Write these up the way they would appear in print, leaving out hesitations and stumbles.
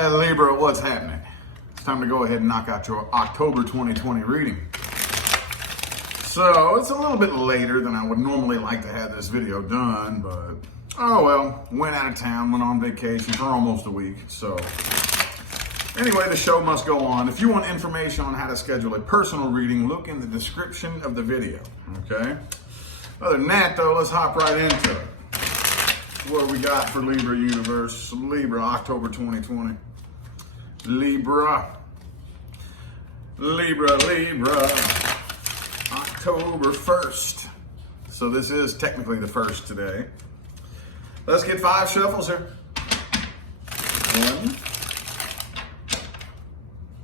Libra, what's happening? It's time to go ahead and knock out your October 2020 reading. So it's a little bit later than I would normally like to have this video done, but oh well, went out of town, went on vacation for almost a week. So anyway, the show must go on. If you want information on how to schedule a personal reading, look in the description of the video, okay? Other than that though, let's hop right into it. What we got for Libra universe? Libra, October 2020. Libra, October 1st. So this is technically the 1st today. Let's get 5 shuffles here. 1,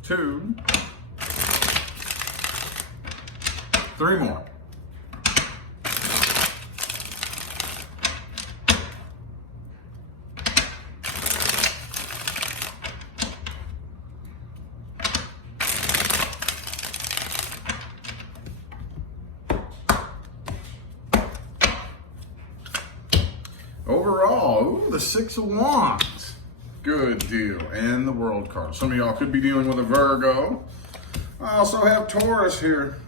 2, 3 more. Overall, ooh, the 6 of Wands. Good deal. And the World card. Some of y'all could be dealing with a Virgo. I also have Taurus here.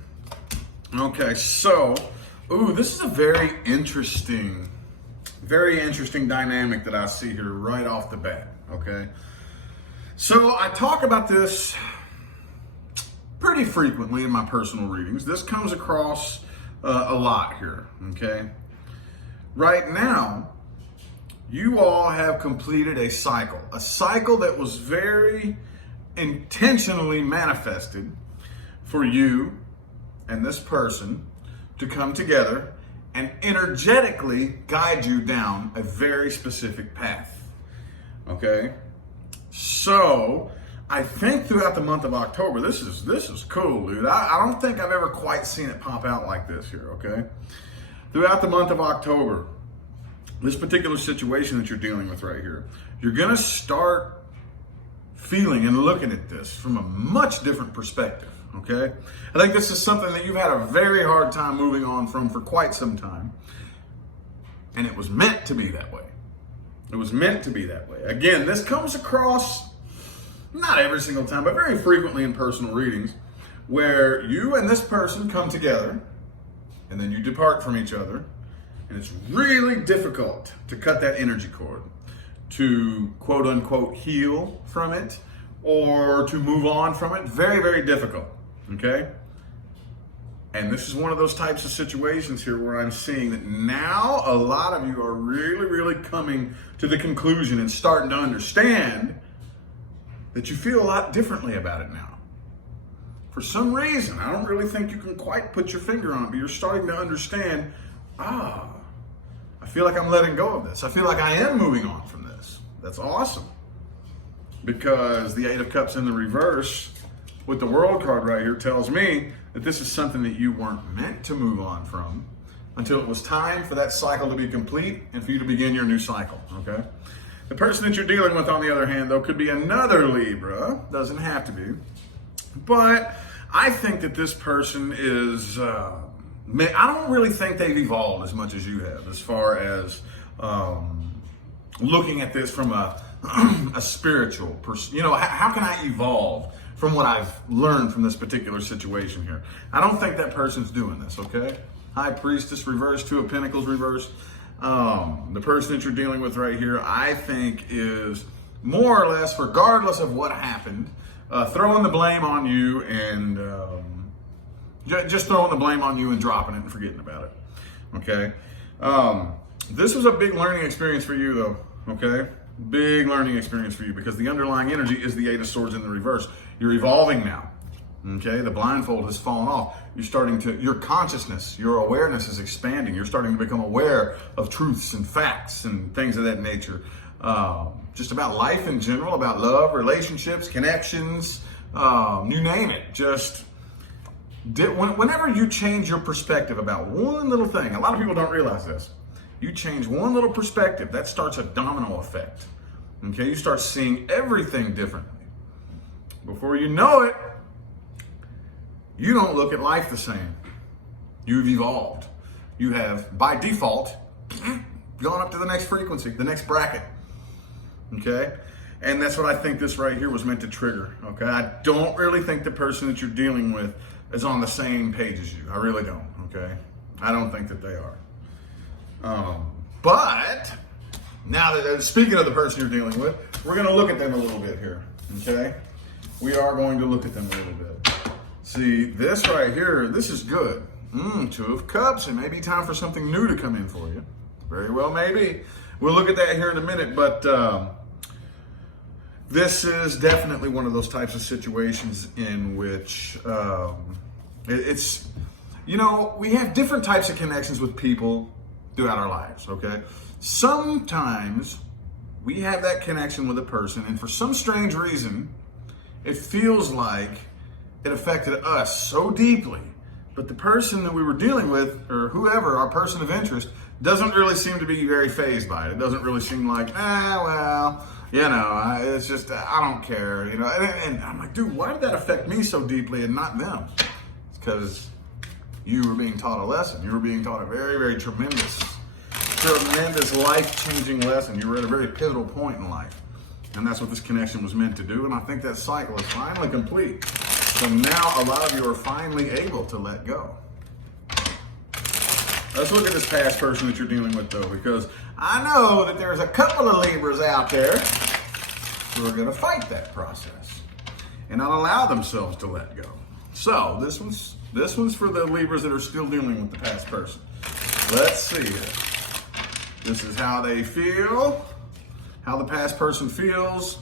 Okay, so, ooh, this is a very interesting dynamic that I see here right off the bat, okay? So I talk about this pretty frequently in my personal readings. This comes across a lot here, okay? Right now, you all have completed a cycle that was very intentionally manifested for you and this person to come together and energetically guide you down a very specific path, okay? So I think throughout the month of October, this is cool, dude. I don't think I've ever quite seen it pop out like this here, okay? Throughout the month of October, this particular situation that you're dealing with right here, you're gonna start feeling and looking at this from a much different perspective, okay? I think this is something that you've had a very hard time moving on from for quite some time. And it was meant to be that way. It was meant to be that way. Again, this comes across, not every single time, but very frequently in personal readings, where you and this person come together, and then you depart from each other, and it's really difficult to cut that energy cord, to quote unquote heal from it, or to move on from it. Very, very difficult, okay? And this is one of those types of situations here where I'm seeing that now a lot of you are really, really coming to the conclusion and starting to understand that you feel a lot differently about it now. For some reason, I don't really think you can quite put your finger on it, but you're starting to understand, I feel like I'm letting go of this. I feel like I am moving on from this. That's awesome. Because the 8 of Cups in the reverse with the World card right here tells me that this is something that you weren't meant to move on from until it was time for that cycle to be complete and for you to begin your new cycle, okay? The person that you're dealing with, on the other hand, though, could be another Libra. Doesn't have to be. But I think that this person is... I don't really think they've evolved as much as you have, as far as looking at this from a spiritual person. You know, how can I evolve from what I've learned from this particular situation here? I don't think that person's doing this, okay? High Priestess reverse, 2 of Pentacles reverse. The person that you're dealing with right here, I think, is more or less, regardless of what happened, throwing the blame on you and... just throwing the blame on you and dropping it and forgetting about it, okay? This was a big learning experience for you, though, okay? Big learning experience for you, because the underlying energy is the 8 of Swords in the reverse. You're evolving now, okay? The blindfold has fallen off. You're starting to, your consciousness, your awareness is expanding. You're starting to become aware of truths and facts and things of that nature. Just about life in general, about love, relationships, connections, you name it. Just... whenever you change your perspective about one little thing, a lot of people don't realize this. You change one little perspective, that starts a domino effect. Okay, you start seeing everything differently. Before you know it, you don't look at life the same. You've evolved. You have, by default, gone up to the next frequency, the next bracket. Okay? And that's what I think this right here was meant to trigger, okay? I don't really think the person that you're dealing with is on the same page as you. I really don't, okay? I don't think that they are. But now that, speaking of the person you're dealing with, we're going to look at them a little bit here, okay? We are going to look at them a little bit. See, this right here, this is good. Two of Cups. It may be time for something new to come in for you. Very well, maybe. We'll look at that here in a minute, but this is definitely one of those types of situations in which it's, you know, we have different types of connections with people throughout our lives, okay? Sometimes we have that connection with a person, and for some strange reason, it feels like it affected us so deeply, but the person that we were dealing with, or whoever, our person of interest, doesn't really seem to be very fazed by it. It doesn't really seem like, well, you know, it's just, I don't care, you know. And I'm like, dude, why did that affect me so deeply and not them? It's because you were being taught a lesson. You were being taught a very, very tremendous life-changing lesson. You were at a very pivotal point in life. And that's what this connection was meant to do. And I think that cycle is finally complete. So now a lot of you are finally able to let go. Let's look at this past person that you're dealing with, though, because I know that there's a couple of Libras out there who are going to fight that process and not allow themselves to let go. So this one's for the Libras that are still dealing with the past person. Let's see here. This is how they feel, how the past person feels,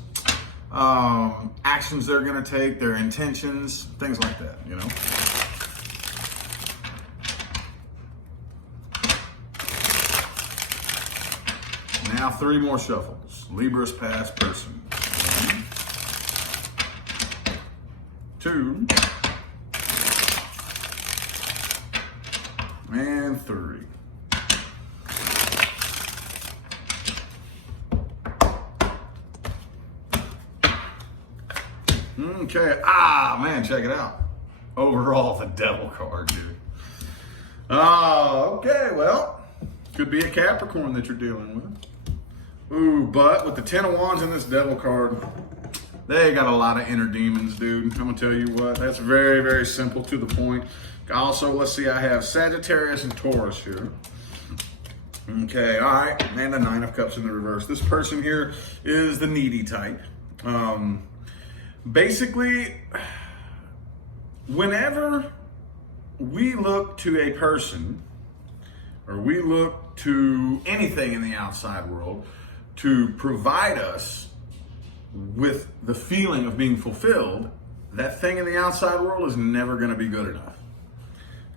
actions they're going to take, their intentions, things like that, you know. Now 3 more shuffles. Libra's past person. 1, 2, and 3. Okay. Man, check it out. Overall, the Devil card, dude. Okay, well, could be a Capricorn that you're dealing with. Ooh, but with the 10 of Wands in this Devil card, they got a lot of inner demons, dude. I'm gonna tell you what, that's very, very simple to the point. Also, let's see, I have Sagittarius and Taurus here. Okay, all right, and the 9 of Cups in the reverse. This person here is the needy type. Basically, whenever we look to a person, or we look to anything in the outside world to provide us with the feeling of being fulfilled, that thing in the outside world is never going to be good enough.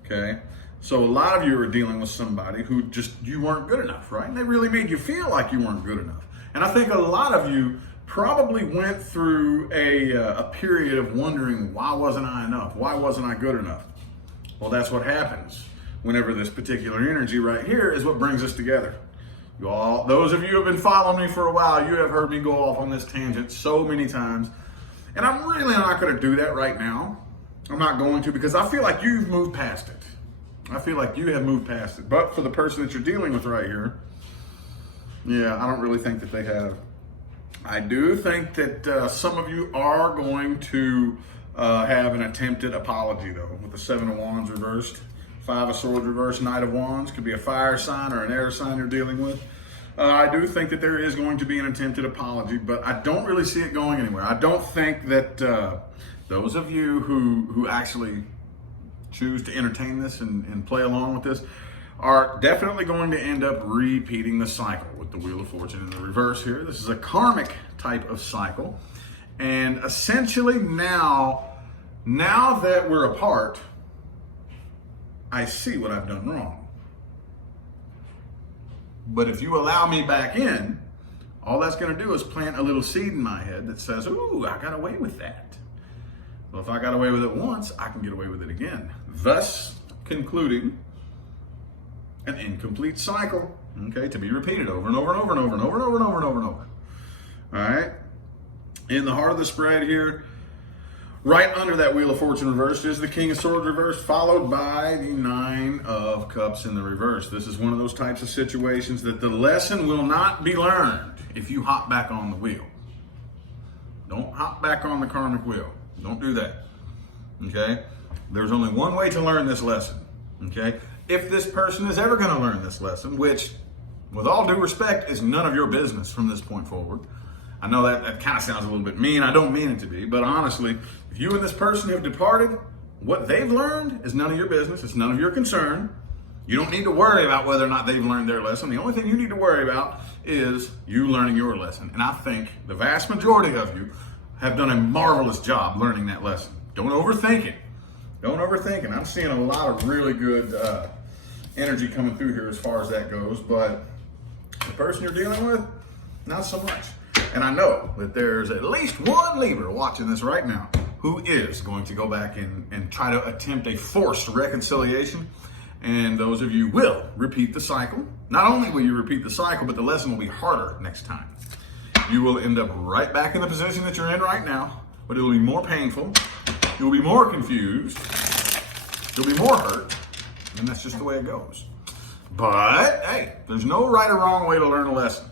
Okay? So a lot of you are dealing with somebody who just, you weren't good enough, right? And they really made you feel like you weren't good enough. And I think a lot of you probably went through a period of wondering, why wasn't I enough? Why wasn't I good enough? Well, that's what happens whenever this particular energy right here is what brings us together. You all, those of you who have been following me for a while, you have heard me go off on this tangent so many times. And I'm really not going to do that right now. I'm not going to, because I feel like you've moved past it. I feel like you have moved past it. But for the person that you're dealing with right here, yeah, I don't really think that they have. I do think that some of you are going to have an attempted apology, though, with the 7 of Wands reversed. 5 of Swords reversed, Knight of Wands. Could be a fire sign or an air sign you're dealing with. I do think that there is going to be an attempted apology, but I don't really see it going anywhere. I don't think that those of you who actually choose to entertain this and play along with this are definitely going to end up repeating the cycle with the Wheel of Fortune in the reverse here. This is a karmic type of cycle. And essentially now that we're apart, I see what I've done wrong. But if you allow me back in, all that's going to do is plant a little seed in my head that says, ooh, I got away with that. Well, if I got away with it once, I can get away with it again. Thus concluding an incomplete cycle, okay, to be repeated over and over and over and over and over and over and over and over and over. All right. In the heart of the spread here, right under that Wheel of Fortune reversed is the King of Swords reversed, followed by the 9 of Cups in the reverse. This is one of those types of situations that the lesson will not be learned if you hop back on the wheel. Don't hop back on the karmic wheel. Don't do that. Okay? There's only one way to learn this lesson. Okay? If this person is ever going to learn this lesson, which, with all due respect, is none of your business from this point forward. I know that kind of sounds a little bit mean. I don't mean it to be. But honestly, if you and this person have departed, what they've learned is none of your business. It's none of your concern. You don't need to worry about whether or not they've learned their lesson. The only thing you need to worry about is you learning your lesson. And I think the vast majority of you have done a marvelous job learning that lesson. Don't overthink it. Don't overthink it. I'm seeing a lot of really good energy coming through here as far as that goes. But the person you're dealing with, not so much. And I know that there's at least one Libra watching this right now who is going to go back and try to attempt a forced reconciliation. And those of you will repeat the cycle. Not only will you repeat the cycle, but the lesson will be harder next time. You will end up right back in the position that you're in right now, but it will be more painful. You'll be more confused. You'll be more hurt. And that's just the way it goes. But, hey, there's no right or wrong way to learn a lesson.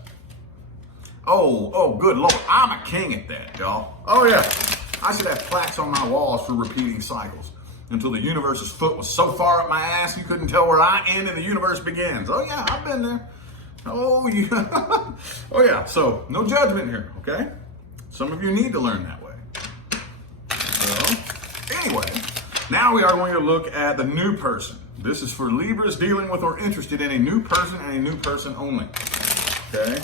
Oh, good Lord. I'm a king at that, y'all. Oh, yeah. I should have plaques on my walls for repeating cycles until the universe's foot was so far up my ass you couldn't tell where I end and the universe begins. Oh, yeah, I've been there. Oh, yeah. Oh, yeah. So, no judgment here, okay? Some of you need to learn that way. So, anyway, now we are going to look at the new person. This is for Libras dealing with or interested in a new person and a new person only. Okay?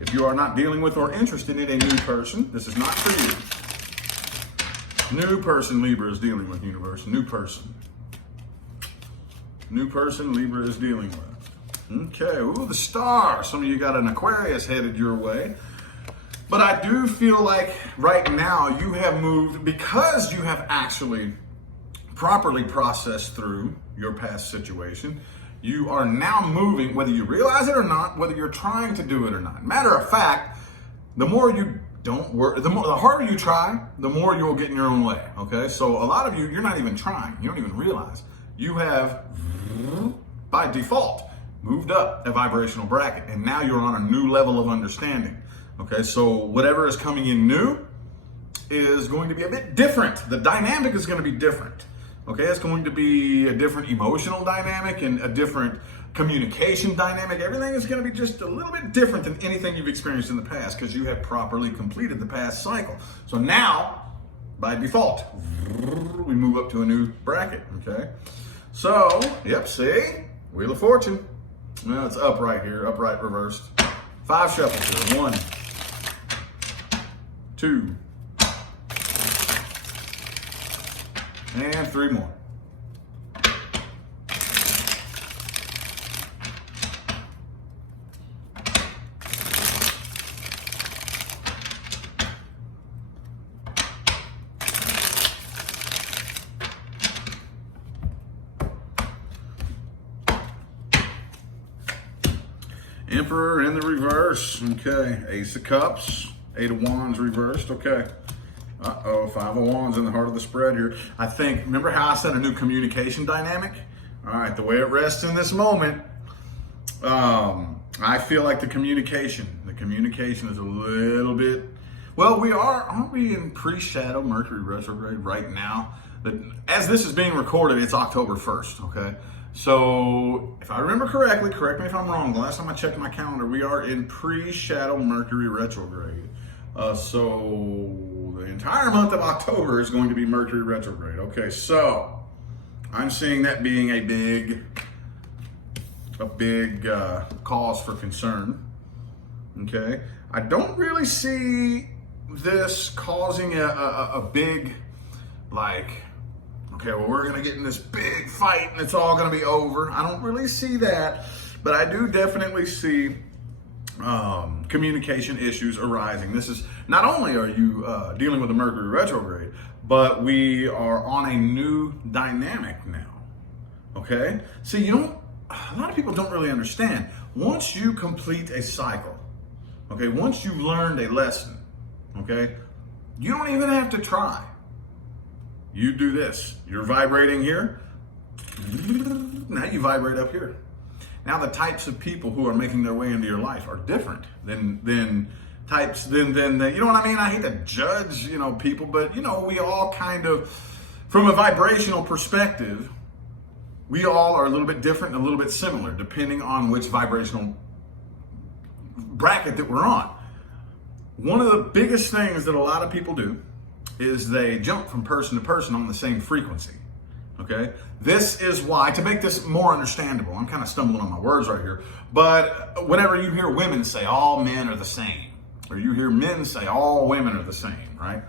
If you are not dealing with or interested in a new person, this is not for you. New person Libra is dealing with, universe. New person. New person Libra is dealing with. Okay, ooh, the star. Some of you got an Aquarius headed your way. But I do feel like right now you have moved, because you have actually properly processed through your past situation, you are now moving, whether you realize it or not, whether you're trying to do it or not. Matter of fact, the more you don't work, the harder you try, the more you'll get in your own way, okay? So a lot of you, you're not even trying. You don't even realize. You have, by default, moved up a vibrational bracket, and now you're on a new level of understanding, okay? So whatever is coming in new is going to be a bit different. The dynamic is going to be different. Okay, it's going to be a different emotional dynamic and a different communication dynamic. Everything is going to be just a little bit different than anything you've experienced in the past because you have properly completed the past cycle. So now, by default, we move up to a new bracket, okay? So, yep, see? Wheel of Fortune. Well, it's upright here, upright reversed. 5 shuffles here. 1, 2, and 3 more. Emperor in the reverse. Okay. Ace of Cups. 8 of Wands reversed. Okay. Uh-oh, 5 of Wands in the heart of the spread here. I think, remember how I said a new communication dynamic? All right, the way it rests in this moment, I feel like the communication is a little bit, well, aren't we in pre-shadow Mercury Retrograde right now? As this is being recorded, it's October 1st, okay? So, if I remember correctly, correct me if I'm wrong, the last time I checked my calendar, we are in pre-shadow Mercury Retrograde. So the entire month of October is going to be Mercury retrograde. Okay, so I'm seeing that being a big cause for concern. Okay, I don't really see this causing a big, like, okay, well, we're gonna get in this big fight and it's all gonna be over. I don't really see that, but I do definitely see communication issues arising. This is, not only are you dealing with a Mercury retrograde, but we are on a new dynamic now, okay? See, a lot of people don't really understand. Once you complete a cycle, okay, once you've learned a lesson, okay, you don't even have to try. You do this. You're vibrating here. Now you vibrate up here. Now the types of people who are making their way into your life are different than types than you know what I mean? I hate to judge, people, but we all kind of, from a vibrational perspective, we all are a little bit different and a little bit similar depending on which vibrational bracket that we're on. One of the biggest things that a lot of people do is they jump from person to person on the same frequency. Okay? This is why, to make this more understandable, I'm kind of stumbling on my words right here, but whenever you hear women say all men are the same, or you hear men say all women are the same, right?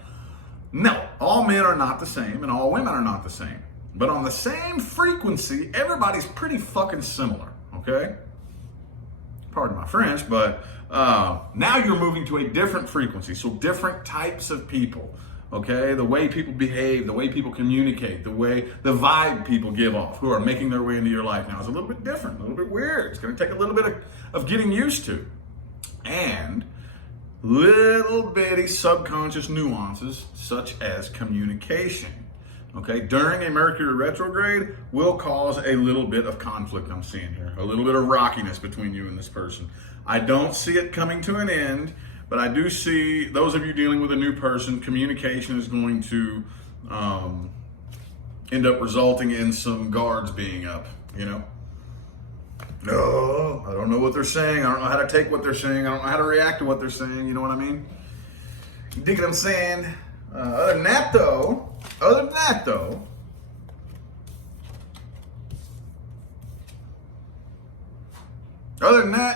No, all men are not the same and all women are not the same. But on the same frequency, everybody's pretty fucking similar, okay? Pardon my French, but now you're moving to a different frequency, so different types of people, okay? The way people behave, the way people communicate, the vibe people give off who are making their way into your life now is a little bit different, a little bit weird. It's going to take a little bit of getting used to. And little bitty subconscious nuances such as communication. Okay, during a Mercury retrograde will cause a little bit of conflict, I'm seeing here, a little bit of rockiness between you and this person. I don't see it coming to an end, but I do see those of you dealing with a new person, communication is going to end up resulting in some guards being up, No, I don't know what they're saying. I don't know how to take what they're saying. I don't know how to react to what they're saying. You know what I mean? You dig what I'm saying? Other than that, though,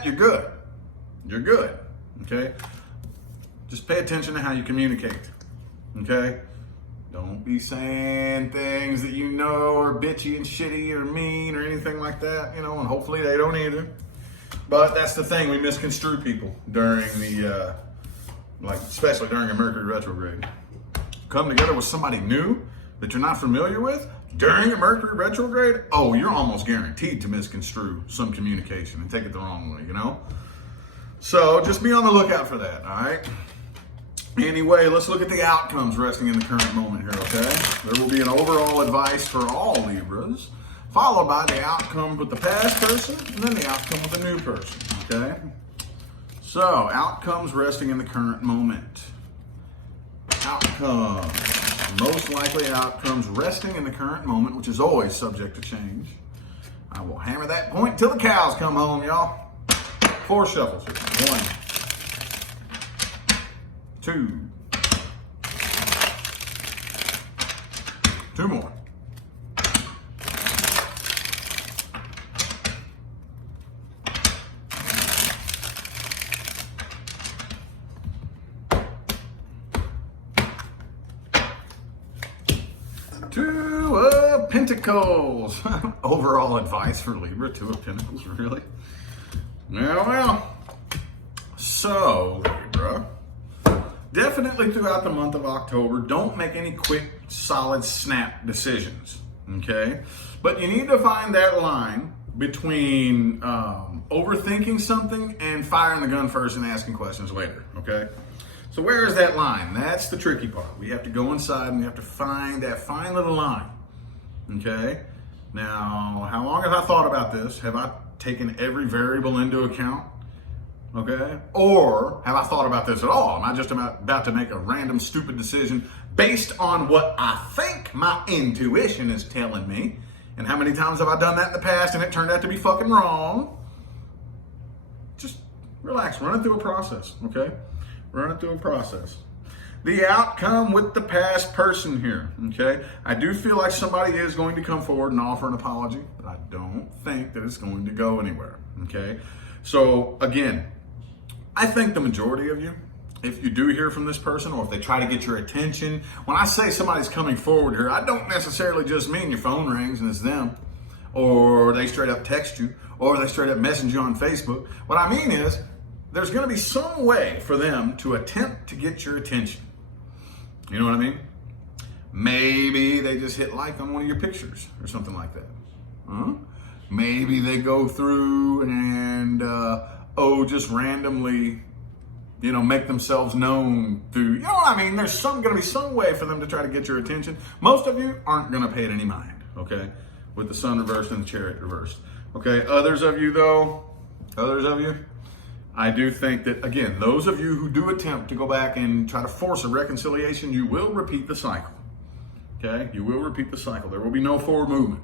you're good. You're good. Okay? Just pay attention to how you communicate. Okay? Don't be saying things that are bitchy and shitty or mean or anything like that, and hopefully they don't either. But that's the thing, we misconstrue people during the, especially during a Mercury retrograde. Come together with somebody new that you're not familiar with during a Mercury retrograde, you're almost guaranteed to misconstrue some communication and take it the wrong way, So just be on the lookout for that, all right? Anyway, let's look at the outcomes resting in the current moment here, okay? There will be an overall advice for all Libras, followed by the outcome with the past person, and then the outcome with the new person, okay? So, outcomes resting in the current moment. Outcomes. Most likely outcomes resting in the current moment, which is always subject to change. I will hammer that point till the cows come home, y'all. 4 shuffles here. 1, 2. 2 more. 2 of Pentacles. Overall advice for Libra, 2 of Pentacles, really? Well. So, Libra, definitely throughout the month of October, don't make any quick, solid, snap decisions, okay? But you need to find that line between overthinking something and firing the gun first and asking questions later, okay? So where is that line? That's the tricky part. We have to go inside and we have to find that fine little line, okay? Now, how long have I thought about this? Have I taken every variable into account? Okay? Or have I thought about this at all? Am I just about to make a random stupid decision based on what I think my intuition is telling me? And how many times have I done that in the past and it turned out to be fucking wrong? Just relax, run it through a process, okay? Run it through a process. The outcome with the past person here, okay? I do feel like somebody is going to come forward and offer an apology, but I don't think that it's going to go anywhere, okay? So again, I think the majority of you, if you do hear from this person or if they try to get your attention, when I say somebody's coming forward here, I don't necessarily just mean your phone rings and it's them, or they straight up text you, or they straight up message you on Facebook. What I mean is, there's going to be some way for them to attempt to get your attention. You know what I mean? Maybe they just hit like on one of your pictures or something like that. Huh? Maybe they go through and, just randomly, make themselves known through, what I mean? There's going to be some way for them to try to get your attention. Most of you aren't going to pay it any mind, okay? With the Sun reversed and the Chariot reversed. Okay, others of you, I do think that, again, those of you who do attempt to go back and try to force a reconciliation, you will repeat the cycle. Okay? You will repeat the cycle. There will be no forward movement.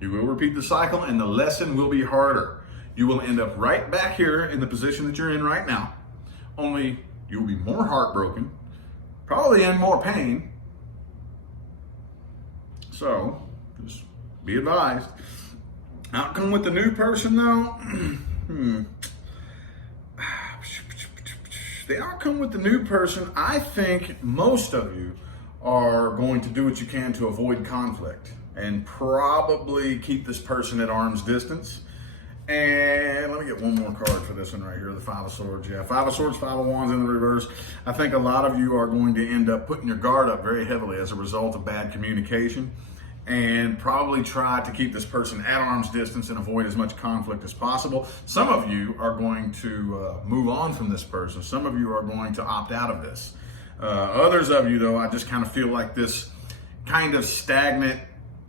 You will repeat the cycle, and the lesson will be harder. You will end up right back here in the position that you're in right now, only you will be more heartbroken, probably in more pain. So, just be advised. Outcome with the new person, though, the outcome with the new person, I think most of you are going to do what you can to avoid conflict and probably keep this person at arm's distance. And let me get one more card for this one right here, the Five of Swords. Yeah, Five of Swords, Five of Wands in the reverse. I think a lot of you are going to end up putting your guard up very heavily as a result of bad communication, and probably try to keep this person at arm's distance and avoid as much conflict as possible. Some of you are going to move on from this person. Some of you are going to opt out of this. Others of you, though, I just kind of feel like this kind of stagnant,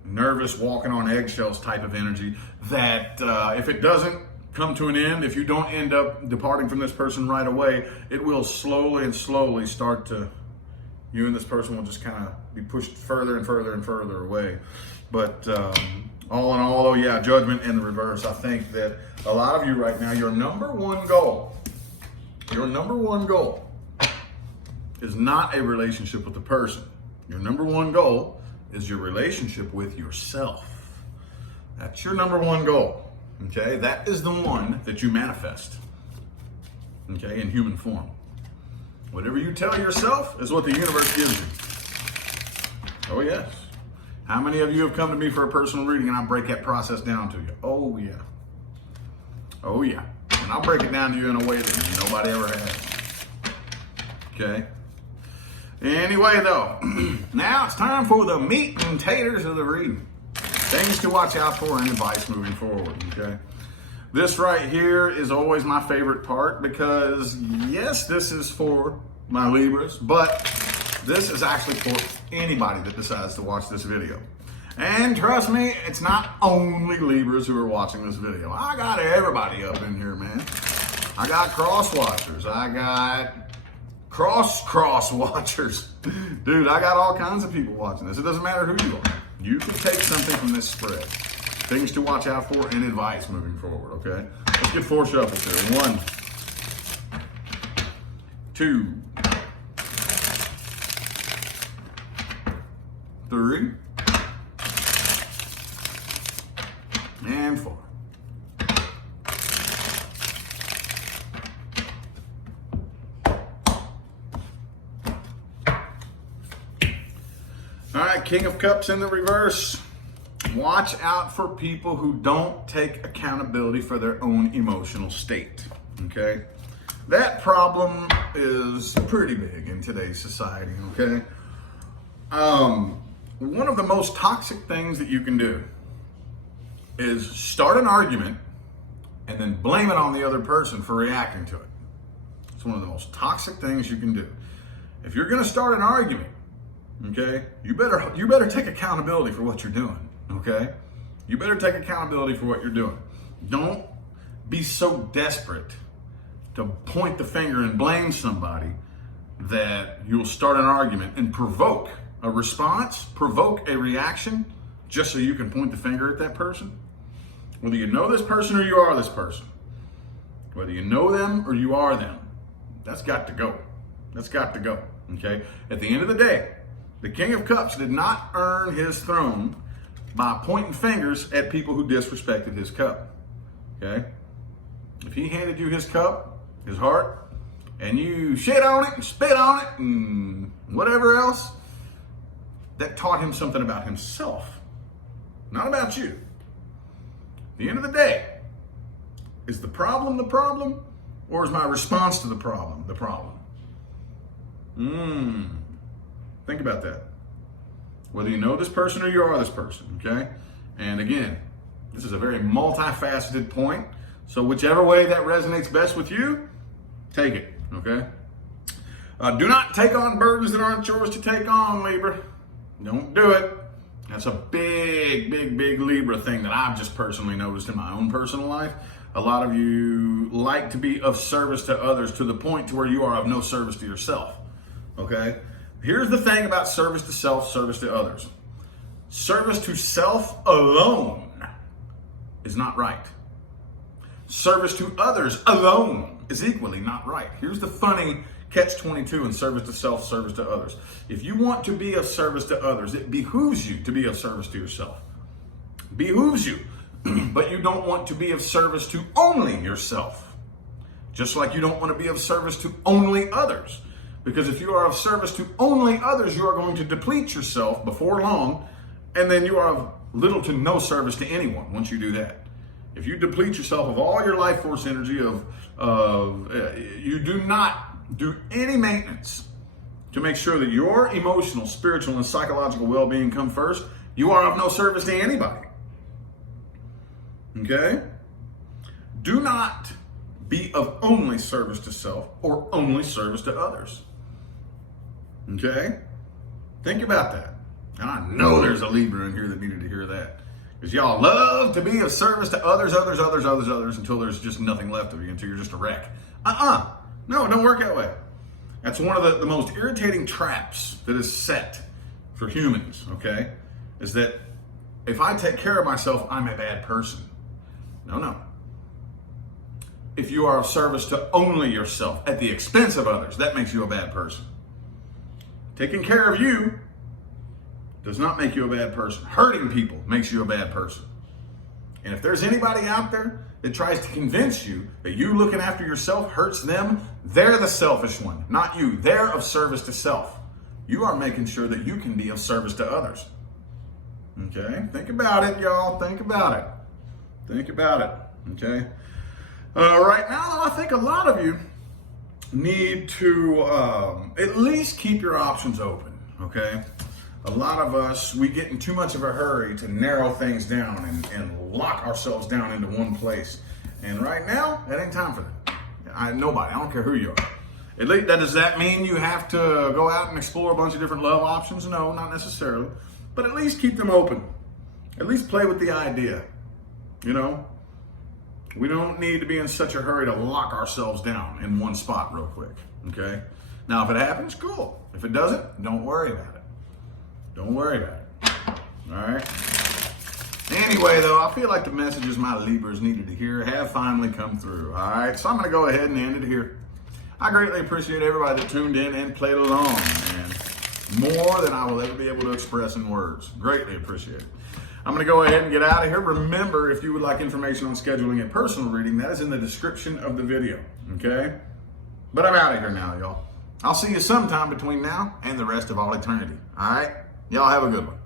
nervous, walking on eggshells type of energy that if it doesn't come to an end, if you don't end up departing from this person right away, it will slowly and slowly start to, you and this person will just kind of be pushed further and further and further away. But all in all, though, yeah, Judgment in the reverse. I think that a lot of you right now, your number one goal is not a relationship with the person. Your number one goal is your relationship with yourself. That's your number one goal, okay? That is the one that you manifest, okay, in human form. Whatever you tell yourself is what the universe gives you. Oh, yes. How many of you have come to me for a personal reading and I break that process down to you? Oh, yeah. Oh, yeah. And I'll break it down to you in a way that nobody ever has. Okay? Anyway, though, now it's time for the meat and taters of the reading. Things to watch out for and advice moving forward, okay? This right here is always my favorite part because, yes, this is for my Libras, but this is actually for anybody that decides to watch this video. And trust me, it's not only Libras who are watching this video. I got everybody up in here, man. I got cross watchers. I got cross watchers. Dude, I got all kinds of people watching this. It doesn't matter who you are. You can take something from this spread. Things to watch out for and advice moving forward, okay? Let's get 4 shuffles here. 1, 2, 3, and 4. All right, King of Cups in the reverse. Watch out for people who don't take accountability for their own emotional state, okay? That problem is pretty big in today's society, okay? One of the most toxic things that you can do is start an argument and then blame it on the other person for reacting to it. It's one of the most toxic things you can do. If you're gonna start an argument, okay, you better take accountability for what you're doing. Okay? You better take accountability for what you're doing. Don't be so desperate to point the finger and blame somebody that you'll start an argument and provoke a response, provoke a reaction, just so you can point the finger at that person. Whether you know this person or you are this person, whether you know them or you are them, that's got to go. That's got to go. Okay? At the end of the day, the King of Cups did not earn his throne by pointing fingers at people who disrespected his cup, okay? If he handed you his cup, his heart, and you shit on it and spit on it and whatever else, that taught him something about himself, not about you. At the end of the day, is the problem, or is my response to the problem the problem? Think about that. Whether you know this person or you are this person, okay? And again, this is a very multifaceted point. So whichever way that resonates best with you, take it, okay? Do not take on burdens that aren't yours to take on, Libra. Don't do it. That's a big Libra thing that I've just personally noticed in my own personal life. A lot of you like to be of service to others to the point to where you are of no service to yourself. Okay? Here's the thing about service to self, service to others. Service to self alone is not right. Service to others alone is equally not right. Here's the funny catch-22 in service to self, service to others. If you want to be of service to others, it behooves you to be of service to yourself. Behooves you. But you don't want to be of service to only yourself. Just like you don't want to be of service to only others. Because if you are of service to only others, you are going to deplete yourself before long, and then you are of little to no service to anyone once you do that. If you deplete yourself of all your life force energy, you do not do any maintenance to make sure that your emotional, spiritual, and psychological well-being come first, you are of no service to anybody. Okay? Do not be of only service to self or only service to others. Okay? Think about that. And I know there's a Libra in here that needed to hear that. Because y'all love to be of service to others until there's just nothing left of you, until you're just a wreck. No, it don't work that way. That's one of the most irritating traps that is set for humans, okay? Is that if I take care of myself, I'm a bad person. No. If you are of service to only yourself at the expense of others, that makes you a bad person. Taking care of you does not make you a bad person. Hurting people makes you a bad person. And if there's anybody out there that tries to convince you that you looking after yourself hurts them, they're the selfish one, not you. They're of service to self. You are making sure that you can be of service to others. Okay? Think about it, y'all. Think about it. Think about it. Okay? Right now, I think a lot of you need to at least keep your options open. Okay? A lot of us, we get in too much of a hurry to narrow things down and lock ourselves down into one place. And right now, that ain't time for that. Nobody, I don't care who you are. At least, does that mean you have to go out and explore a bunch of different love options? No, not necessarily. But at least keep them open. At least play with the idea. You know? We don't need to be in such a hurry to lock ourselves down in one spot real quick. Okay? Now, if it happens, cool. If it doesn't, don't worry about it. Don't worry about it. All right? Anyway, though, I feel like the messages my Libras needed to hear have finally come through. All right? So I'm going to go ahead and end it here. I greatly appreciate everybody that tuned in and played along, man. More than I will ever be able to express in words. Greatly appreciate it. I'm going to go ahead and get out of here. Remember, if you would like information on scheduling a personal reading, that is in the description of the video. Okay? But I'm out of here now, y'all. I'll see you sometime between now and the rest of all eternity. All right? Y'all have a good one.